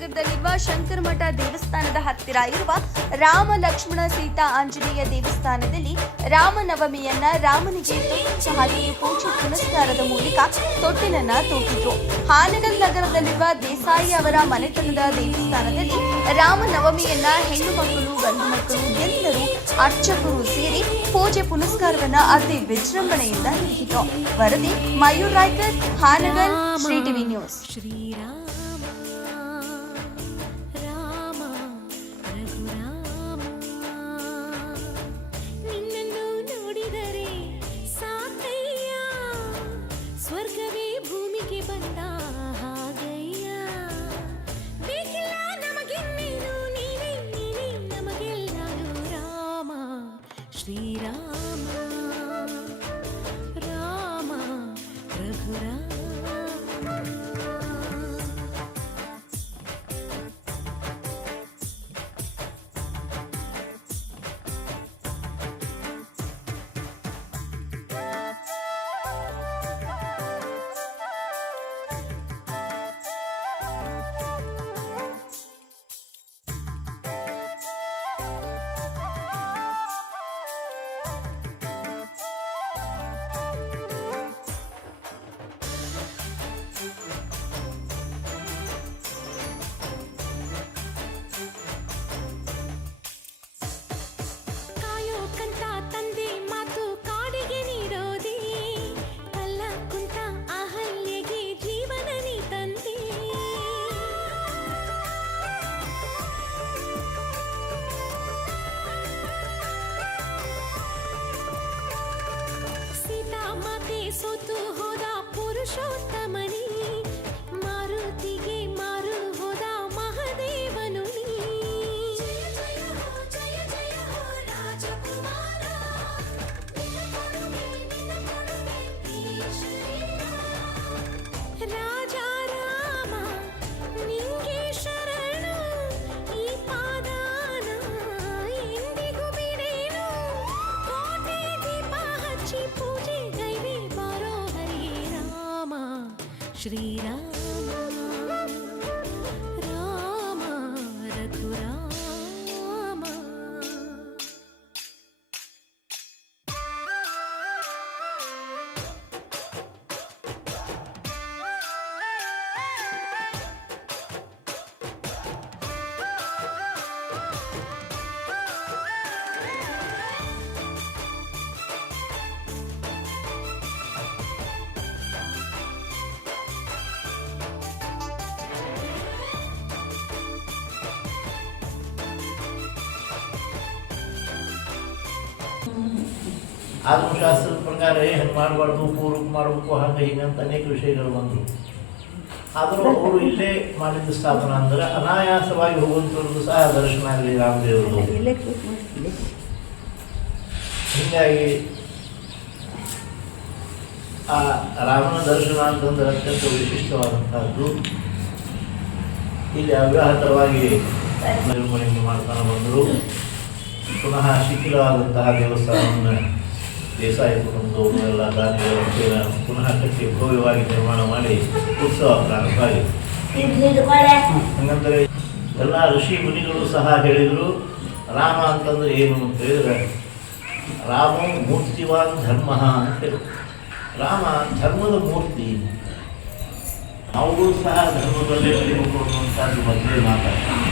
ನಗರದಲ್ಲಿರುವ ಶಂಕರಮಠ ದೇವಸ್ಥಾನದ ಹತ್ತಿರ ಇರುವ ರಾಮ ಲಕ್ಷ್ಮಣ ಸೀತಾ ಆಂಜನೇಯ ದೇವಸ್ಥಾನದಲ್ಲಿ ರಾಮನವಮಿಯನ್ನ ರಾಮನಿಗೆ ಹತ್ತಿಗೆ ಪೂಜೆ ಪುನಸ್ಕಾರದ ಮೂಲಕ ತೊಟ್ಟಿಲನ್ನ ತೂಗಿದ್ರು. ಹಾನಗಲ್ ನಗರದಲ್ಲಿರುವ ದೇಸಾಯಿ ಅವರ ಮನೆತನದ ದೇವಸ್ಥಾನದಲ್ಲಿ ರಾಮನವಮಿಯನ್ನ ಹೆಣ್ಣು ಮಕ್ಕಳು ಗಂಡು ಮಕ್ಕಳು ಎಲ್ಲರೂ ಅರ್ಚಕರು ಸೇರಿ ಪೂಜೆ ಪುನಸ್ಕಾರವನ್ನ ಅತಿ ವಿಜೃಂಭಣೆಯಿಂದ ನಡೆಸಿತು. ವರದಿ ಮಯೂರ್ ರಾಯ್ಕರ್, ಹಾನಗಲ್, ಶ್ರೀ ಟಿವಿ ನ್ಯೂಸ್. ಸ್ವರ್ಗವೇ ಭೂಮಿಗೆ ಬಂದ ಹಾಗಯ್ಯ, ಬೇಕಿಲ್ಲ ನಮಗಿನ್ನೇನು, ನೀನೇ ನೀನೇ ನಮಗೆಲ್ಲರೂ ರಾಮ ಶ್ರೀರಾಮ ರಾಮ ರಘುರಾಮ. ಸೋತು ಹೋದ ಪುರುಷೋತ್ತಮನಿ, ಮಾರುತಿಗೆ ಮಾರು ಹೋದ ಮಹದೇವನು ನೀ. ಜಯ ಜಯ ಹೋ ರಾಜಕುಮಾರ, ರಾಜ ರಾಮ ನಿಂಗೆ ಶರಣು, ಈ ಪಾದಾನ ಎಂದಿಗೂ ಬಿಡೇನು. ಕೋಟೆ ದೀಪ ಹಚ್ಚಿ ಪೂಜೆ ಶ್ರೀರಾಮ ರಾಮ ರಘುರಾಮ. ಆದರೂ ಶಾಸ್ತ್ರದ ಪ್ರಕಾರ ಏನು ಮಾಡಬಾರ್ದು, ಪೂರ್ವಕ್ಕೆ ಮಾಡಬೇಕು, ಹಾಗೆ ಹೀಗೆ ಅಂತ ಅನೇಕ ವಿಷಯಗಳು ಬಂದರು. ಆದರೂ ಅವರು ಇಲ್ಲೇ ಮಾಡಿದ ಸ್ಥಾಪನ ಅಂದರೆ ಅನಾಯಾಸವಾಗಿ ಹೋಗುವಂಥದ್ದು ಸಹ ದರ್ಶನ ಆಗಲಿ ರಾಮದೇವರು. ಹೀಗಾಗಿ ಆ ರಾಮನ ದರ್ಶನ ಅಂತಂದರೆ ಅತ್ಯಂತ ವಿಶಿಷ್ಟವಾದಂಥದ್ದು. ಇಲ್ಲಿ ಅವ್ಯಾಹತವಾಗಿ ನಿರ್ವಹಣೆ ಮಾಡ್ತಾನೆ ಬಂದರು. ಪುನಃ ಶಿಥಿಲವಾದಂತಹ ದೇವಸ್ಥಾನವನ್ನು ದೇಸಾಯಿ ಕುಟುಂಬದವರು ಎಲ್ಲ ದಾನಿಗಳು ಪುನಃ ಕಟ್ಟಿ ಭವ್ಯವಾಗಿ ನಿರ್ಮಾಣ ಮಾಡಿ ಉತ್ಸವ ಪ್ರಾರಂಭವಾಗಿದೆ. ಹಂಗಂದರೆ ಎಲ್ಲ ಋಷಿ ಮುನಿಗಳು ಸಹ ಹೇಳಿದರು, ರಾಮ ಅಂತಂದರೆ ಏನು ಅಂತ ಹೇಳಿದರೆ ರಾಮ ಮೂರ್ತಿವಾನ್ ಧರ್ಮ ಅಂತ ಹೇಳಿ. ರಾಮ ಧರ್ಮದ ಮೂರ್ತಿ. ನಾವುಗಳು ಸಹ ಧರ್ಮದಲ್ಲೇ ಬೆಳಿಬೇಕು ಅನ್ನುವಂಥದ್ದು ಮೊದಲೇ ಮಾತಾಡ್ತಾರೆ.